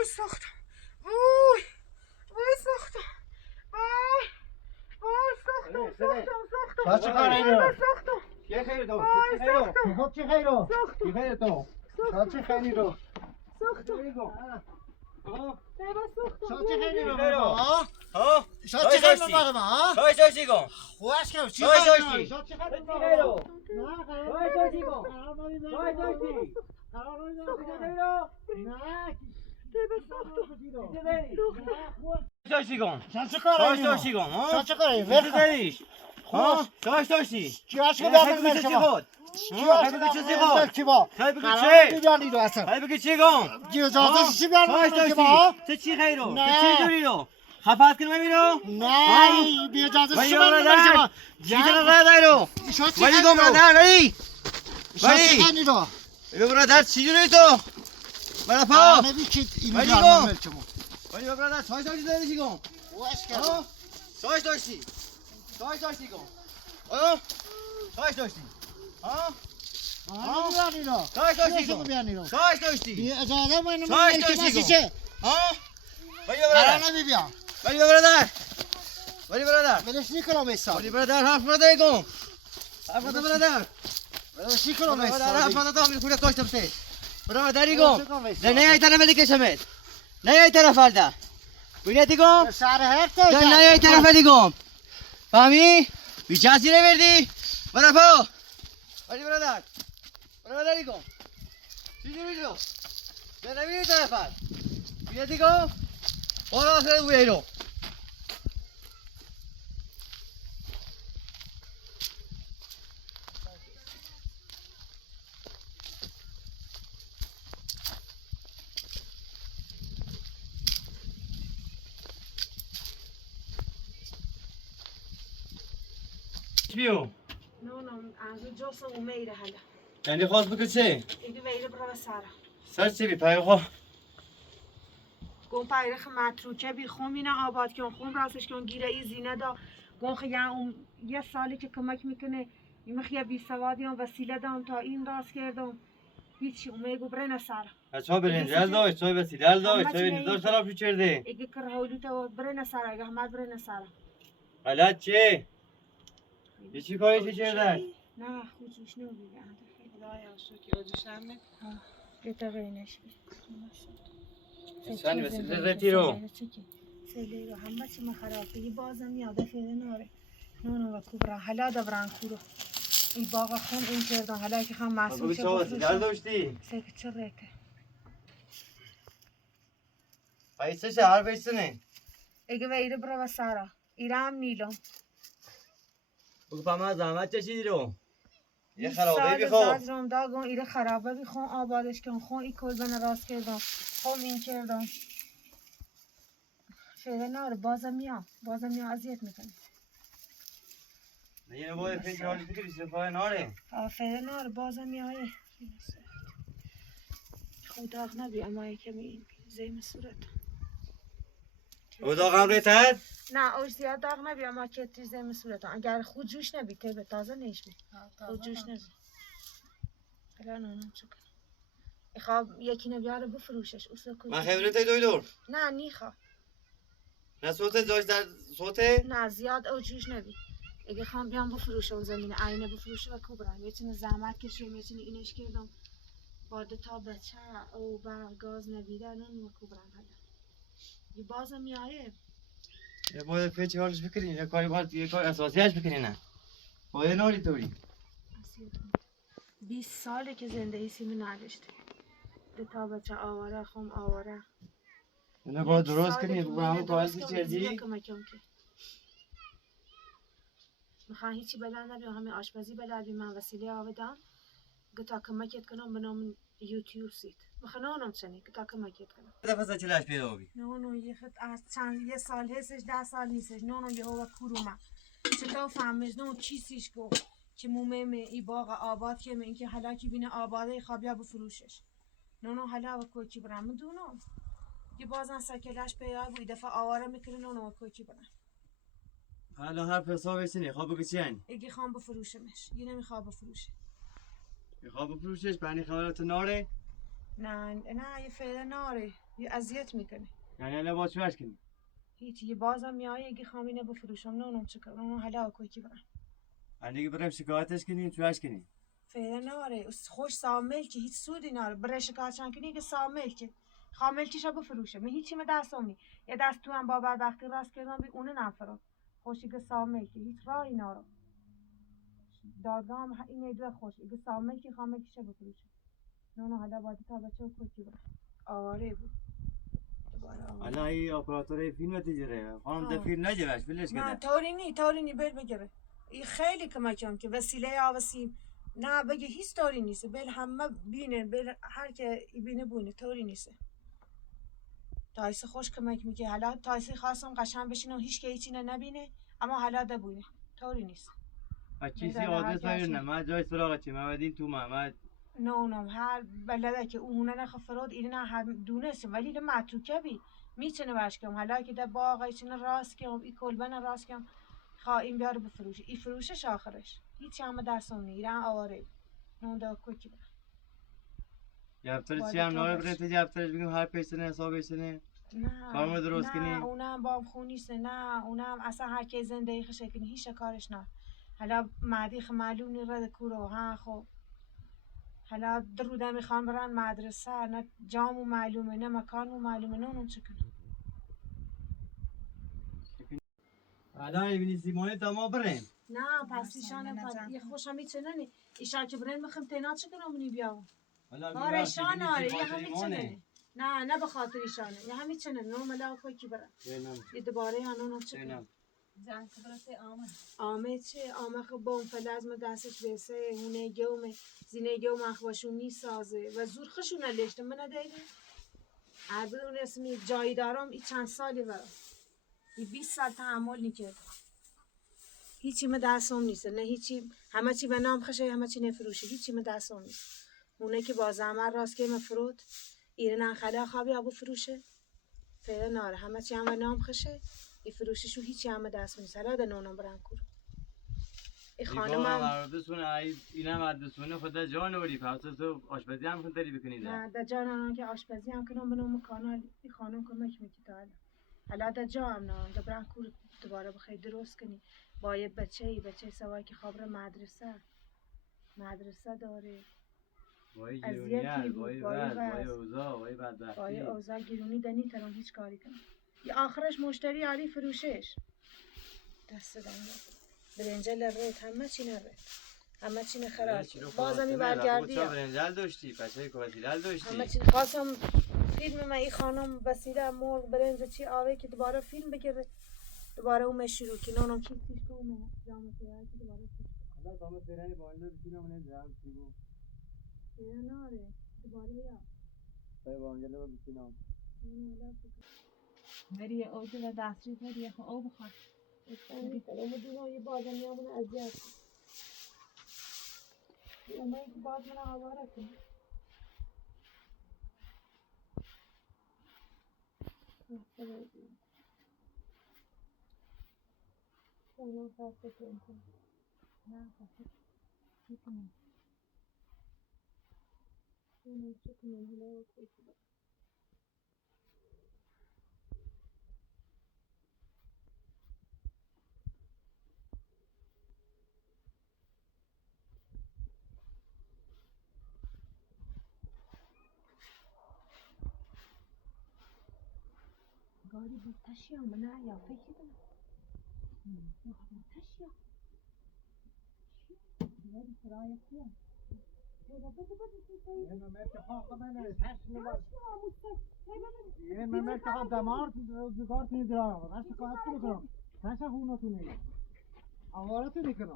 وای ساختم وای ساختم وای ساختم چه کار اینو؟ ساختم چه خیلی تو؟ وای ساختم خب چه خیلی رو؟ ساختم چه خیلی تو؟ چه خیلی رو؟ ساختم چه خیلی رو؟ ها؟ ها؟ چه خیلی رو بگم ها؟ شای شاشی کن. خوش کن چه شای خیلی شاشی. رو؟ چه خیلی چه خیلی رو؟ رو؟ نه شای شاشی کن. شای شاشی. شاشی کن. چه کار اینو؟ شاشی کن. ها؟ چه کار چه اینو؟ داریش؟ ها؟ شای شاشی. چیاش خیلی بدم بگی چی خود؟ چیاش بگی چی بدم خود؟ کی با؟ خیلی بگی قرار چی؟ می‌دانی رو اصلا. خیلی بگی چی کن؟ اجازه چی بیان شای می‌کنی که با؟ شاشی. چه چی خیرو؟ نه. چه چی دوری رو؟ خفت کنم میرو؟ نه بی اجازه ولی چی بیان می‌کنی که با؟ چی جنا دایرو؟ ولی گم برادر ولی چه خیلی رو؟ برادر چی جوری تو؟ برا نبی که اینو ولی بیان گم. ملکمون. ولی برادر سایش داشتی داری چی کن؟ خوش کن. ها؟ سایش داشتی. سایش داشتی کن. ها؟ سایش داشتی. ها؟ بیانی رو. سایش داشتی چی کن. بیانی رو؟ سایش داشتی. بی اجازه ما اینو سایش ملکی داشتی نسی کن. چه؟ ها؟ ولی قرار برادر. نبی بیان. ولی برادر. ولی برادر. ولش نیکنم ایسا. ولی برادر حرف نده کن. حرف نده برادر. ولش نیکنم برادر ایسا. حرف نده تا میخوره کاشتم ته. برادری کن. نه ای طرف دیگه نه ای طرف الدا. ببین دیگم. سر هرت. نه ای طرف دیگم. فهمی؟ بیچاره نمیردی؟ برا پا. ولی برادر. برادری کن. چی جوری تو؟ نه نمیری طرف. ببین دیگم. برو آخر ویرو. بیو. از جاس اومیره هلا یعنی خواست بکن چه؟ ایدی ویره برا سارا سر چی بی پای خو؟ گون پایرخ متروکه بی خون اینه آباد کن خون راستش کن گیره ای زینه دا گون خیلی یه سالی که کمک میکنه میخوای بی سوادیام وسیله دام تا این راست کردم هیچی اومیگو برنه سارا بچه‌ها برنجال داشت، چای وسیله داشت، چای همه ندار طرف رو چرده. ایگه کرهولو تا برنه سارا ایگه همه برنه سارا غلط چه؟ یه چی کاری چرده؟ نه خوشش نمیگم خدایا شکر آجوشمه بتغینش بی سانی وسیله زیتی رو. سیلی رو همه چی ما خرابه بازم یاده فیده ناره نونو و کوبرا حالا دبران کورو ای باقا خون این کردن حالا که خم معصوم بگو شد چه وسیله داشتی؟ سیک چه ریته پیسه شهر پیسه نه. ایگه ویره برا و سارا ایرام نیلم بگو پا زحمت چشیدی رو. یه خرابه سال بیخوا. زاد روم داگون ایره خرابه بیخون آبادش کن خون ای کل بنا راست کردم خون این کردم فیده ناره بازم میام اذیت میکنه یه باید پنج حالی فکری سفای ناره. فیده ناره بازم میایه خوداق نبی اما که می زیم صورت او داغم ریتر؟ نه اوش زیاد داغ نبی اما که تی زیم صورت اگر خود جوش نبی تی به تازه نیش بی خود جوش نبی الان اونم چکن خواب یکی نبیاره بفروشش اوسا کجا من خبرت دوی دور. نه نیخوا نه صوت داشت در صوته؟ نه زیاد او جوش نبی اگه خواهم بیام بفروشه اون زمین عینه بفروشه و کوبرم یه چنه زحمت کشیم یه چنه اینش کردم با تا بچه او برق گاز نبیدن اون و کوبرم حالا یه بازم میایه یه باید پیچ حالش بکنین یه کاری باید یه کار اساسیش بکنین نه. باید ناری توری. 20 ساله که زندگی سیمی نداشته تا بچه آواره خم آواره اینو باید درست کنی با همون کارسی چردی؟ میخوام هیچی بلد نبیم همه آشپزی بلد بیم من وسیله آوردم گتا کمکت کنم به نام یوتیوب سیت میخوام اونم چنین گتا کمکت کنم دفعه چلاش پیدا بی. نه یه خد از چند یه سال هستش 10 سال نیستش نه یه هوا کوروما چطور فهمیز نه چیزیش گو که مومه ای باغ آباد که این که حالا که بینه آباده خوابیا بفروشش نه حالا و کوچی برام دونم یه بازن سکلش پیدا بود دفعه آواره میکنه نه کوچی برام حالا هر حساب بسینی خواب بگو چی هن؟ اگه خواهم بفروشمش یه نمیخواه بفروشه میخواب بفروشش بانی خبرات ناره؟ نه یه فعلا ناره یه اذیت میکنه. یعنی الان باز چوش کنی؟ هیچ یه بازم میای اگه خامینه بفروشم نونم چکار اونو حالا کوکی برم. دیگه برم شکایتش کنی چوش کنی؟ فعلا ناره خوش سامل که هیچ سودی ناره برای شکایتشان کنی که سامل که خامل چیشا بفروشه من هیچی من دستم نی یه دست تو هم با بدبختی راست کردم بی اونه نفرم خوشی که سامل که هیچ راهی ناره دادگاه هم این دو خوش اگه سامل که خامل چیشا بفروشه نونو حالا باید تا بچه کوکی برم. آره بود دوباره آره. حالا این اپراتور فیلم تیجره خانم ده آه. فیلم نجرش بلش نه کده طوری نی بل بگیره این خیلی کمکم که وسیله آوسیم نه بگه هیچ طوری نیست بل همه بینه بل هر که بینه بونه طوری نیست تایسی خوش کمک میگه حالا تایسی خواستم قشنگ بشین و هیچ که هیچی نبینه اما حالا ده بونه طوری نیست چیزی آدرس نه من جای سراغ چی محمدین تو محمد نه هر بلده که اونه نخ فراد اینا هم دونست ولی ده متروکه بی میتونه باشم حالا که ده باغ ایشون راست که این کلبن راست که این بیاره بفروشه این فروشش آخرش هیچ هم دستم نیرم آواره نون دا کوکی برم جفترش چی هم ناره بریم تو جفترش بگیم هر پیسه حسابش نه کارمو درست کنی نه اونم با خونیسته نه اونم اصلا هر کی زندگی خشه کنی هیچ کارش نه حالا معدیخ معلوم نی رد کورو ها خب حالا دروده میخوان برن مدرسه نه جامو معلومه نه مکانمو معلومه نه اونم چه کنم حالا میبینی سیمونه تا ما بریم نه پس ایشان یه خوشم میتونه نی ایشان که برن میخوام تینا چه کنم منی بیام آره ایشان آره یه همین چنه نه به خاطر ایشانه یه همین چنه نه ملا کوی کی برن یه دوباره هنونم چه کنم زن خبرت آمد چه آمه خب با اون فلزم دستش بسه هونه گومه زینه گوم اخواشون نیسازه و زور خشونه لشته من ندیده عربه اون اسمی جایی دارم این چند سالی برام این 20 سال تحمل نکرد هیچی من دستم نیست نه هیچی همه چی به نام خشه همه چی نفروشه هیچی من دستم نیست اونه که با زمر راست که مفروض ایران خلا خوابی ابو فروشه فعلا ناره همه چی هم به نام خشه این فروششو هیچی همه دست نیست حالا ده نونم برم کور این خانم هم اینم عدسونه خدا جان وری پس تو آشپزی هم کن داری بکنید نه ده جانم که آشپزی هم کنم به نام کانال این خانم کمک میکنه حالا ده جا هم نه ده برم کور دوباره بخوای درست کنی با یه بچه سوایی که خبر مدرسه داره وای اذیتی گیرونیت بود وای اوضاع وای بدبختی وای اوضاع گیرونی دنی ترم هیچ کاری کنم یه آخرش مشتری علی فروشش دست دنگا برنجل رد همه چی نرد همه چی نخرد بازمی برگردی برنجل داشتی پسای کواتیلل داشتی همه چی خواستم فیلم من این خانم بسیده مرغ برنج چی آوه که دوباره فیلم بگیره دوباره اون شروع که نونم چی تیش که اون جامعه تیاره که دوباره تیش حالا کامه پیرانی باینده بسینا منه جام چیبو ناره دوباره یا پای باینده رو بسینا ولی اوج و دستری ولی خب او بخواد اون دو یه بازم میامون اذیت اون که باز من آواره کنه اون خاصه کنم نه خاصه کنم اون چه کنم حالا گاری با تشیام نه یا فکر کنم تشیا دیگه سرای کیه یه مملکت خواهد من یه مملکت خواهد دمار زگار تونی درام رشت خواهد کنی کنم رشت خونه تونی آواره تونی کنم